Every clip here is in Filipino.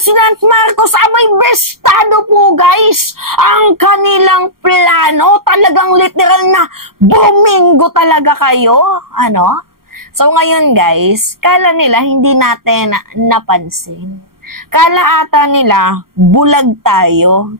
President Marcos, abay bestado po guys ang kanilang plano. Talagang literal na bumingo talaga kayo. Ano? So ngayon guys, kala nila hindi natin napansin. Kala ata nila bulag tayo.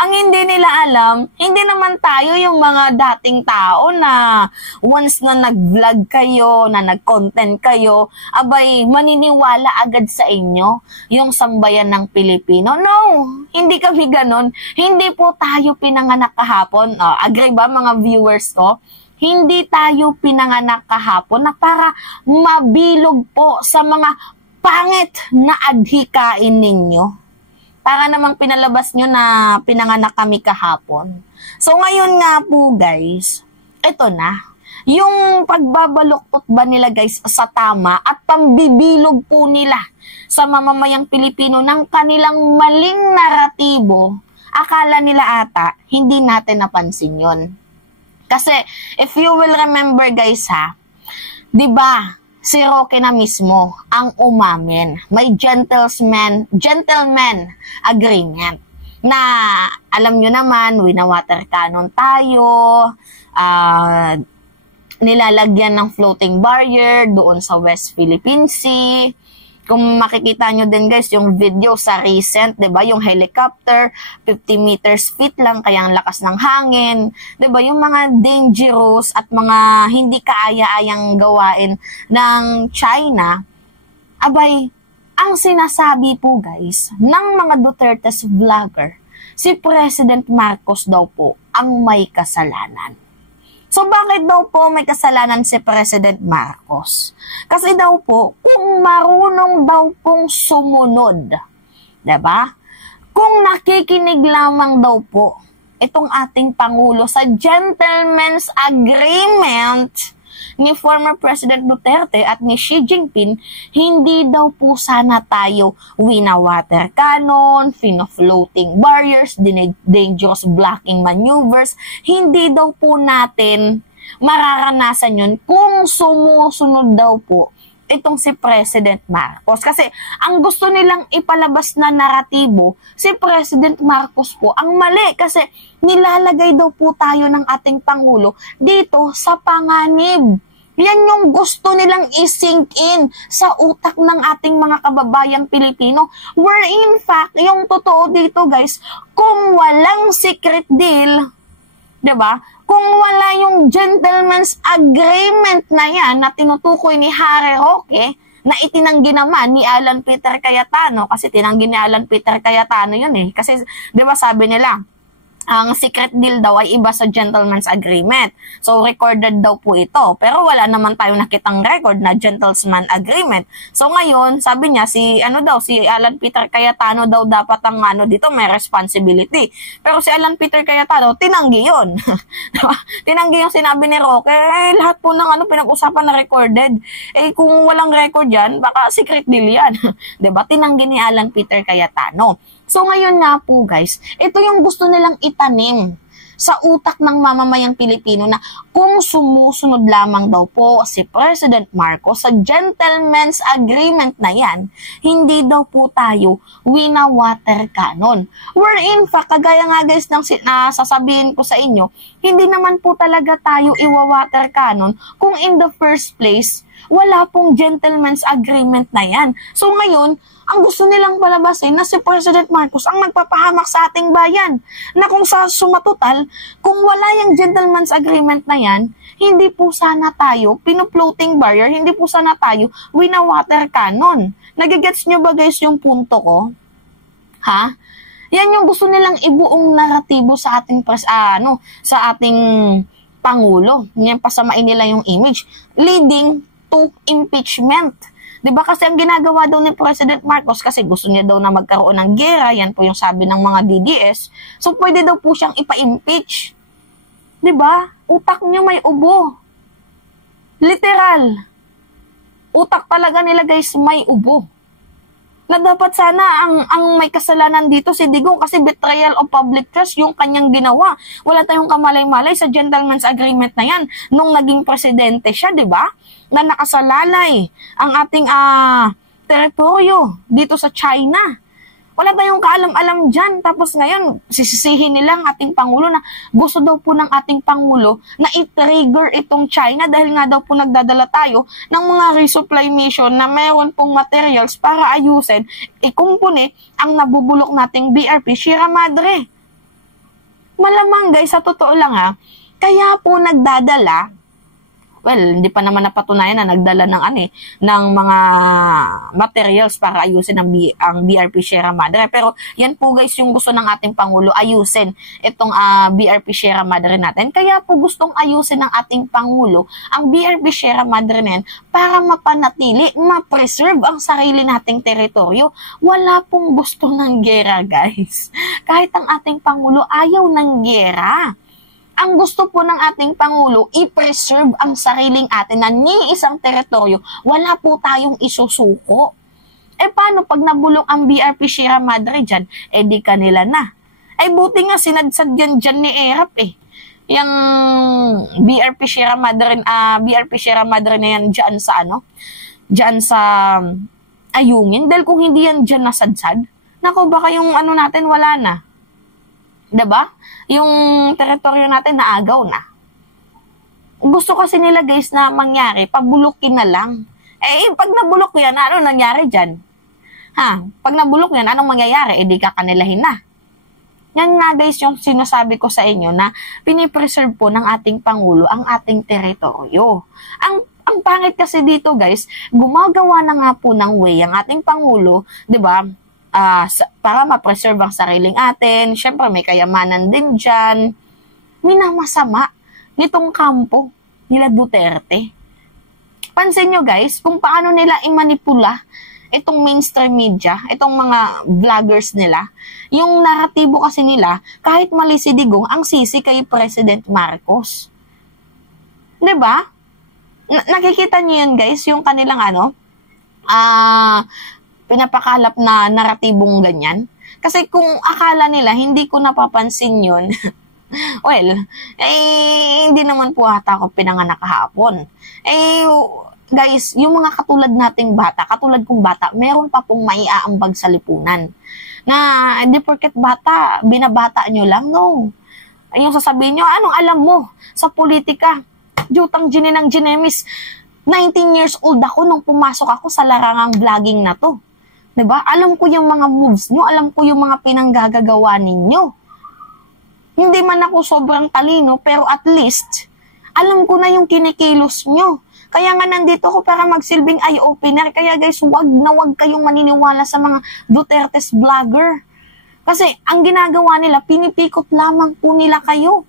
Ang hindi nila alam, hindi naman tayo yung mga dating tao na once na nag-vlog kayo, na nag-content kayo, abay maniniwala agad sa inyo yung sambayan ng Pilipino. No, hindi kami ganon. Hindi po tayo pinanganak kahapon. Agree ba mga viewers ko? Hindi tayo pinanganak kahapon na para mabilog po sa mga pangit na adhikain ninyo. Para namang pinalabas nyo na pinanganak kami kahapon. So ngayon nga po guys, ito na. Yung pagbabaluktot ba nila guys sa tama at pambibilog po nila sa mamamayang Pilipino ng kanilang maling naratibo, akala nila ata hindi natin napansin yon. Kasi if you will remember guys ha, di ba? Si Roque na mismo ang umamin. May gentleman agreement na alam nyo naman, wina-water cannon tayo, nilalagyan ng floating barrier doon sa West Philippine Sea. Kung makikita nyo din guys, yung video sa recent, 'di ba, yung helicopter, 50 meters feet lang, kaya ang lakas ng hangin, 'di ba, yung mga dangerous at mga hindi kaaya-ayang gawain ng China. Abay, ang sinasabi po guys, ng mga Duterte's vlogger, si President Marcos daw po ang may kasalanan. So, bakit daw po may kasalanan si President Marcos? Kasi daw po, kung marunong daw pong sumunod, diba? Kung nakikinig lamang daw po itong ating Pangulo sa gentleman's agreement ni former President Duterte at ni Xi Jinping, hindi daw po sana tayo wina-water cannon, fino-floating barriers, dangerous blocking maneuvers. Hindi daw po natin mararanasan yun kung sumusunod daw po itong si President Marcos. Kasi ang gusto nilang ipalabas na naratibo, si President Marcos po ang mali kasi nilalagay daw po tayo ng ating Pangulo dito sa panganib. Yan yung gusto nilang i-sink in sa utak ng ating mga kababayang Pilipino. Where in fact, yung totoo dito guys, kung walang secret deal, 'di ba? Kung wala yung gentleman's agreement na yan na tinutukoy ni Harry Roque, na itinanggi naman ni Alan Peter Cayetano, kasi tinanggi ni Alan Peter Cayetano yun eh. Kasi, di ba sabi nila, ang secret deal daw ay iba sa gentleman's agreement. So, recorded daw po ito. Pero wala naman tayong nakitang record na gentleman's agreement. So, ngayon, sabi niya, si Alan Peter Cayetano daw dapat ang dito may responsibility. Pero si Alan Peter Cayetano, tinanggi yun. Tinanggi yung sinabi ni Roque, lahat po ng pinag-usapan na recorded. Kung walang record yan, baka secret deal yan. Diba? Tinanggi ni Alan Peter Cayetano. So ngayon nga po guys, ito yung gusto nilang itanim sa utak ng mamamayang Pilipino na kung sumusunod lamang daw po si President Marcos sa gentleman's agreement na yan, hindi daw po tayo wina-water cannon. Wherein fact, kagaya nga guys ng sasabihin ko sa inyo, hindi naman po talaga tayo iwa-water cannon kung in the first place, wala pong gentleman's agreement na yan. So ngayon, ang gusto nilang palabasin na si President Marcos ang nagpapahamak sa ating bayan. Na kung sa sumatotal, kung wala yung gentleman's agreement na yan, hindi po sana tayo pino-floating barrier, hindi po sana tayo wina-water cannon. Nagigets nyo ba guys yung punto ko? Ha? Yan yung gusto nilang ibuong naratibo sa ating sa ating Pangulo. Yan, pasamain nila yung image, leading to impeachment. Diba kasi ang ginagawa daw ni President Marcos kasi gusto niya daw na magkaroon ng gera, yan po yung sabi ng mga DDS. So pwede daw po siyang ipa-impeach. Diba? Utak niyo may ubo. Literal. Utak talaga nila guys may ubo. Na dapat sana ang may kasalanan dito si Digong kasi betrayal of public trust yung kanyang ginawa. Wala tayong kamalay-malay sa gentleman's agreement na yan nung naging presidente siya, di ba? Na nakasalalay ang ating teritoryo dito sa China. Wala tayong kaalam-alam dyan. Tapos ngayon, sisisihin nila ang ating Pangulo na gusto daw po ng ating Pangulo na i-trigger itong China dahil nga daw po nagdadala tayo ng mga resupply mission na mayroon pong materials para ayusin, ikumpuni ang nabubulok nating BRP Sierra Madre. Malamang guys, sa totoo lang kaya po nagdadala. Well, hindi pa naman napatunayan na nagdala ng mga materials para ayusin ang BRP Sierra Madre. Pero yan po guys yung gusto ng ating Pangulo, ayusin itong BRP Sierra Madre natin. Kaya po gustong ayusin ng ating Pangulo ang BRP Sierra Madre na yan para mapanatili, ma-preserve ang sarili nating teritoryo. Wala pong gusto ng gera guys. Kahit ang ating Pangulo ayaw ng gera. Ang gusto po ng ating Pangulo, i-preserve ang sariling atin na ni isang teritoryo, wala po tayong isusuko. Paano pag nabulok ang BRP Sierra Madre dyan? Di kanila na. Buti nga sinadsad yan dyan ni Erap Yung BRP Sierra Madre na yan dyan sa Dyan sa Ayungin. Dahil kung hindi yan dyan nasadsad, naku baka yung natin wala na. Diba? Yung teritoryo natin naagaw na. Gusto kasi nila guys na mangyari, pabulukin na lang. Pag nabulok yan, ano nangyari dyan? Pag nabulok yan, anong mangyayari? Di kakanilahin na. Yan nga guys yung sinasabi ko sa inyo na pinipreserve po ng ating Pangulo ang ating teritoryo. Ang pangit kasi dito guys, gumagawa na nga po ng way ang ating Pangulo, di ba? Para ma-preserve ang sariling atin. Siyempre, may kayamanan din dyan. Minamasama nitong kampo nila Duterte. Pansin nyo guys, kung paano nila i-manipula itong mainstream media, itong mga vloggers nila. Yung naratibo kasi nila, kahit mali si Digong, ang sisi kay President Marcos. Diba? Nakikita nyo yun guys, yung kanilang pinapakalap na naratibong ganyan. Kasi kung akala nila, hindi ko napapansin yun. Well, hindi naman po ata ako pinanganak kahapon. Guys, yung mga katulad nating bata, katulad kong bata, meron pa pong maiaambag sa lipunan. Na, hindi porket bata, binabata nyo lang, no. Yung sasabihin nyo, anong alam mo sa politika? Jutang gininang ginemis. 19 years old ako nung pumasok ako sa larangang vlogging na to. Diba? Alam ko yung mga moves nyo, alam ko yung mga pinanggagagawa ninyo. Hindi man ako sobrang talino, pero at least, alam ko na yung kinikilos nyo. Kaya nga nandito ako para magsilbing eye-opener. Kaya guys, wag na wag kayong maniniwala sa mga Duterte's vlogger. Kasi ang ginagawa nila, pinipikot lamang po nila kayo.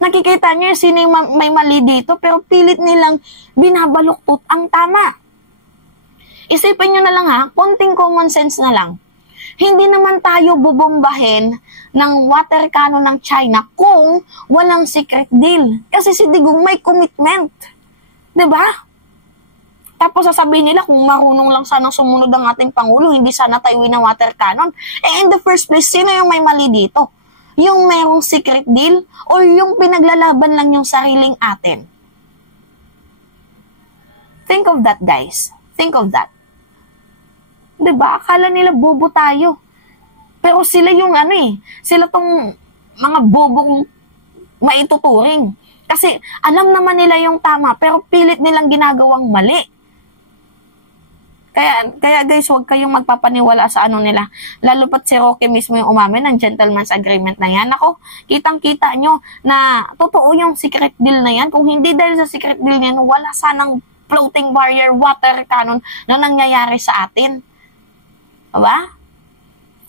Nakikita nyo yung sino yung may mali dito, pero pilit nilang binabaluktot ang tama. Isipin nyo na lang konting common sense na lang. Hindi naman tayo bubombahin ng water cannon ng China kung walang secret deal. Kasi si Digong may commitment. Diba? Tapos sasabihin nila kung marunong lang sanang sumunod ang ating Pangulo, hindi sana tayo ng water cannon. In the first place, sino yung may mali dito? Yung mayroong secret deal or yung pinaglalaban lang yung sariling atin? Think of that, guys. Think of that. Diba? Akala nila bobo tayo. Pero sila yung sila tong mga bobong maituturing. Kasi alam naman nila yung tama, pero pilit nilang ginagawang mali. Kaya guys, huwag kayong magpapaniwala sa nila. Lalo pat si Roque mismo yung umamin ng gentleman's agreement na yan. Ako, kitang-kita nyo na totoo yung secret deal na yan. Kung hindi dahil sa secret deal na yan, wala sanang floating barrier, water cannon na nangyayari sa atin. Diba?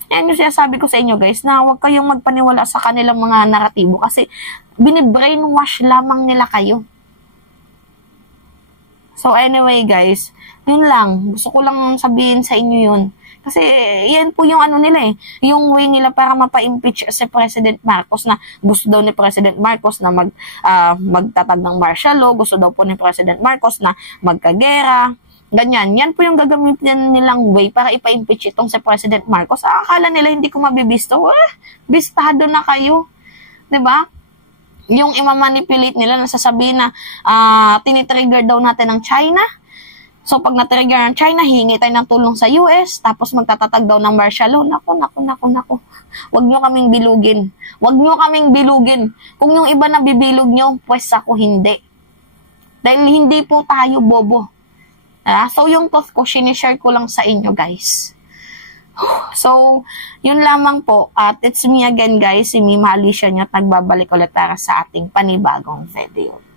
Yan yung sinasabi ko sa inyo guys, na huwag kayong magpaniwala sa kanilang mga naratibo kasi binibrainwash lamang nila kayo. So anyway guys, yun lang. Gusto ko lang sabihin sa inyo yun. Kasi yan po yung nila yung way nila para mapa-impeach si President Marcos na gusto daw ni President Marcos na magtatag ng martial law, gusto daw po ni President Marcos na magkagera. Ganyan. Yan po yung gagamitin nilang way para ipa-impeach itong si President Marcos. Akala nila hindi ko mabibisto. Bistado na kayo. 'Di ba? Yung imamanipulate nila na sasabihin na tinitrigger daw natin ng China. So, pag na-trigger ng China, hingi tayo ng tulong sa US, tapos magtatatag daw ng martial law. Naku. Huwag nyo kaming bilugin. Huwag nyo kaming bilugin. Kung yung iba na bibilog nyo, pues ako hindi. Dahil hindi po tayo bobo. So, yung thought ko, sinishare ko lang sa inyo, guys. So, yun lamang po. At it's me again, guys. Si Mima Alicia nyo at nagbabalik ulit para sa ating panibagong video.